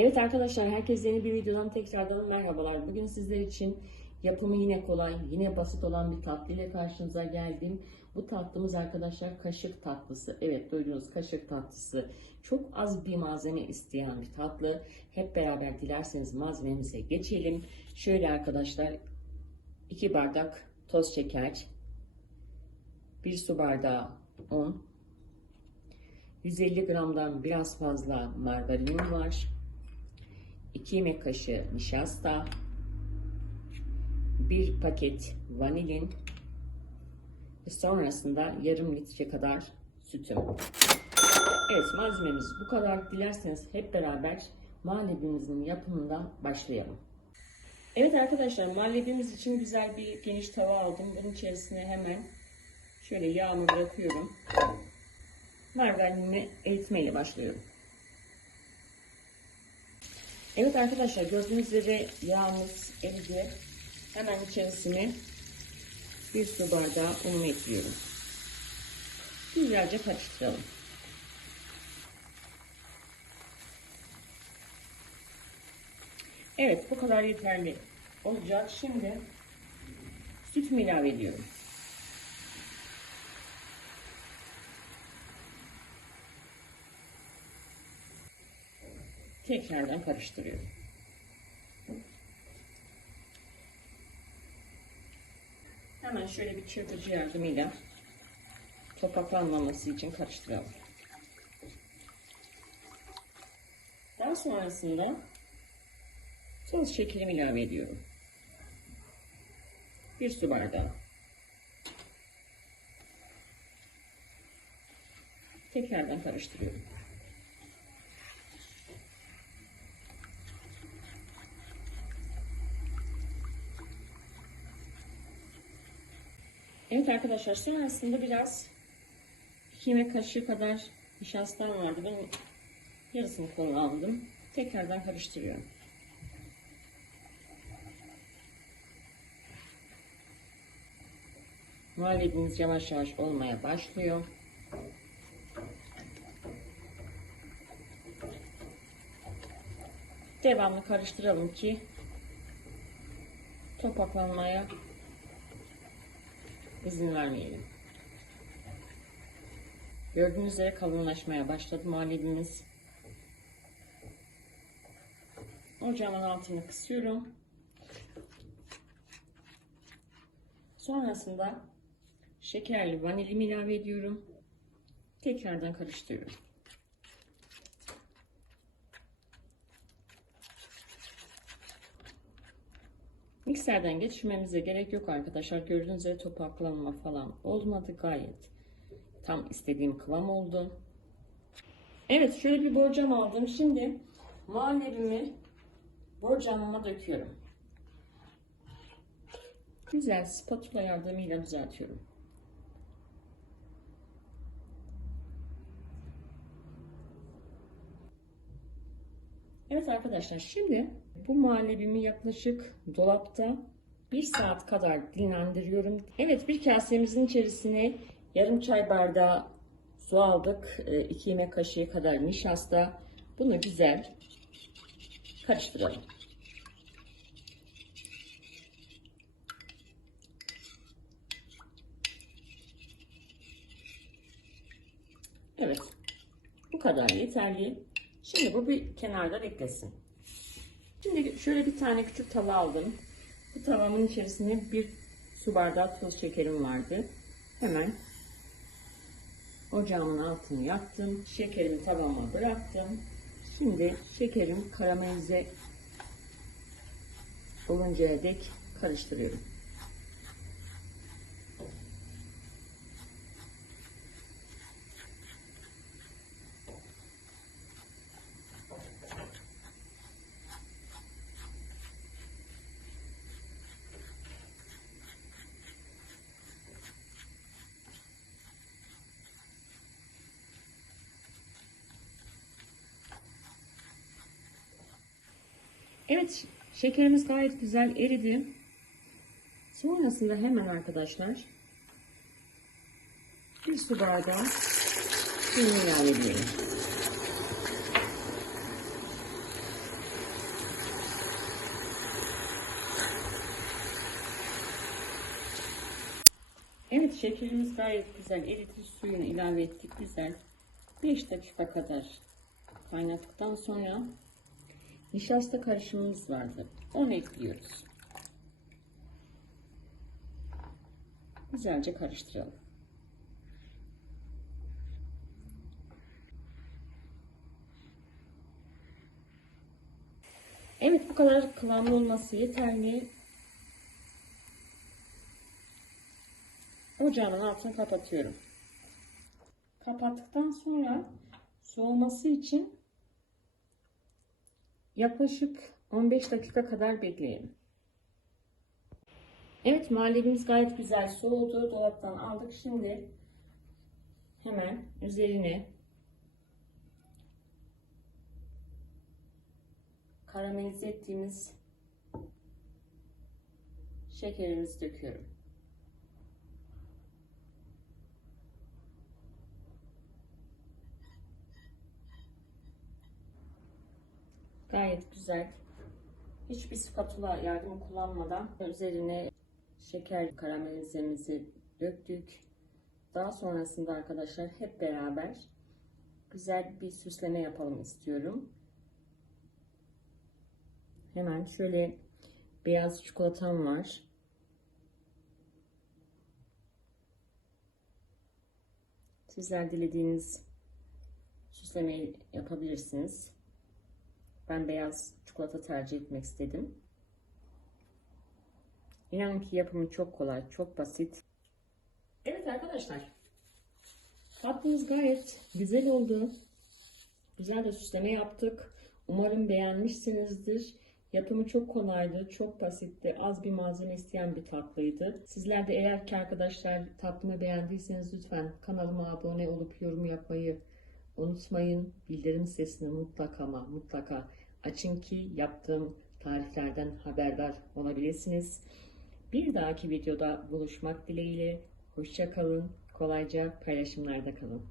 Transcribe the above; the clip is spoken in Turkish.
Evet arkadaşlar herkese yeni bir videodan tekrardan merhabalar. Bugün sizler için yapımı yine kolay, yine basit olan bir tatlı ile karşınıza geldim. Bu tatlımız arkadaşlar kaşık tatlısı. Evet duydunuz kaşık tatlısı. Çok az bir malzeme isteyen bir tatlı. Hep beraber dilerseniz malzememize geçelim. Şöyle arkadaşlar 2 bardak toz şeker, 1 su bardağı un, 150 gramdan biraz fazla margarinim var. 2 yemek kaşığı nişasta, 1 paket vanilin ve sonrasında yarım litre kadar sütüm. Evet malzememiz bu kadar. Dilerseniz hep beraber muhallebimizin yapımından başlayalım. Evet arkadaşlar muhallebimiz için güzel bir geniş tava aldım. Bunun içerisine hemen şöyle yağımı bırakıyorum. Margarinimi eritmeyle başlıyorum. Evet arkadaşlar gördüğünüz üzere yağımız eridi. Hemen içerisine bir su bardağı unumu ekliyorum. Güzelce karıştıralım. Evet bu kadar yeterli olacak. Şimdi sütümü ilave ediyorum. Tekrardan karıştırıyorum. Hemen şöyle bir çırpıcı yardımıyla topaklanmaması için karıştıralım. Daha sonrasında toz şekerimi ilave ediyorum. Bir su bardağı. Tekrardan karıştırıyorum. Evet arkadaşlar sonrasında biraz 2 yemek kaşığı kadar nişastam vardı. Bunun yarısını kullandım. Tekrardan karıştırıyorum. Muhallebimiz yavaş yavaş olmaya başlıyor. Devamlı karıştıralım ki topaklanmaya izin vermeyelim. Gördüğünüz üzere kalınlaşmaya başladı muhallebimiz. Ocağımın altını kısıyorum. Sonrasında şekerli vanilimi ilave ediyorum. Tekrardan karıştırıyorum. Mikserden geçirmemize gerek yok arkadaşlar. Gördüğünüz üzere topaklanma falan olmadı. Gayet tam istediğim kıvam oldu. Evet şöyle bir borcam aldım. Şimdi muhallebimi borcamıma döküyorum. Güzel spatula yardımıyla düzeltiyorum. Evet arkadaşlar şimdi bu muhallebimi yaklaşık dolapta bir saat kadar dinlendiriyorum. Evet bir kasemizin içerisine yarım çay bardağı su aldık. 2 yemek kaşığı kadar nişasta. Bunu güzel karıştıralım. Evet. Bu kadar yeterli. Şimdi bu bir kenarda beklesin. Şimdi şöyle bir tane küçük tava aldım. Bu tavamın içerisine bir su bardağı toz şekerim vardı. Hemen ocağımın altını yaktım. Şekerimi tavama bıraktım. Şimdi şekerim karamelize oluncaya dek karıştırıyorum. Evet şekerimiz gayet güzel eridi. Sonrasında hemen arkadaşlar bir su bardağı suyunu ilave ediyorum. Evet şekerimiz gayet güzel eritir suyunu ilave ettik güzel 5 dakika kadar kaynattıktan sonra nişasta karışımımız vardı. Onu ekliyoruz. Güzelce karıştıralım. Evet bu kadar kıvamlı olması yeterli. Ocağın altını kapatıyorum. Kapattıktan sonra soğuması için yaklaşık 15 dakika kadar bekleyelim. Evet muhallebimiz gayet güzel soğudu. Dolaptan aldık. Şimdi hemen üzerine karamelize ettiğimiz şekerimizi döküyorum. Gayet güzel. Hiçbir spatula yardımı kullanmadan üzerine şeker karamelizemizi döktük. Daha sonrasında arkadaşlar hep beraber güzel bir süsleme yapalım istiyorum. Hemen şöyle beyaz çikolatam var. Sizler dilediğiniz süslemeyi yapabilirsiniz. Ben beyaz çikolata tercih etmek istedim. İnanın ki yapımı çok kolay, çok basit. Evet arkadaşlar. Tatlımız gayet güzel oldu. Güzel de süsleme yaptık. Umarım beğenmişsinizdir. Yapımı çok kolaydı, çok basitti, az bir malzeme isteyen bir tatlıydı. Sizler de eğer ki arkadaşlar tatlımı beğendiyseniz lütfen kanalıma abone olup yorum yapmayı unutmayın. Bildirim sesini mutlaka ama mutlaka açın ki yaptığım tariflerden haberdar olabilirsiniz. Bir dahaki videoda buluşmak dileğiyle. Hoşça kalın. Kolayca paylaşımlarda kalın.